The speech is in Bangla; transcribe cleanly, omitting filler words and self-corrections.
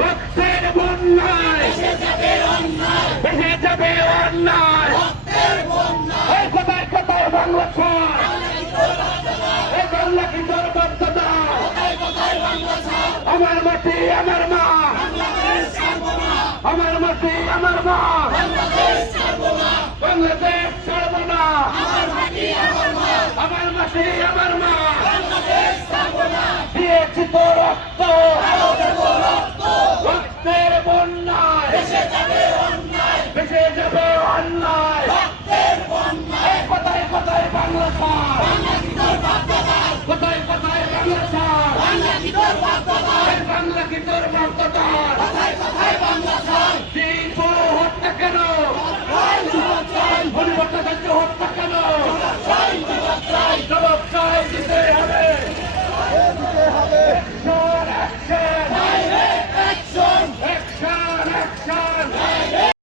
রক্তের বন্যায় ভেসে যাবে অন্যায়। এই কোথায় কোথায় বাংলা ছাড়, এই বাংলা কি তোর বাধ্যতা? আমার মাটি আমার মা, আমার মাটি আমার মা, বাংলাদেশ ছাড়ব না, আমার মাটি আমার মা। দিয়েছি তো রক্ত, রক্তের বন্যায় ভেসে যাবে অন্যায়। এই কোথায় কোথায় বাংলা ছাড়, কোথায় কোথায় বাংলা ছাড়, বাংলা কি তোর বাধ্যতা?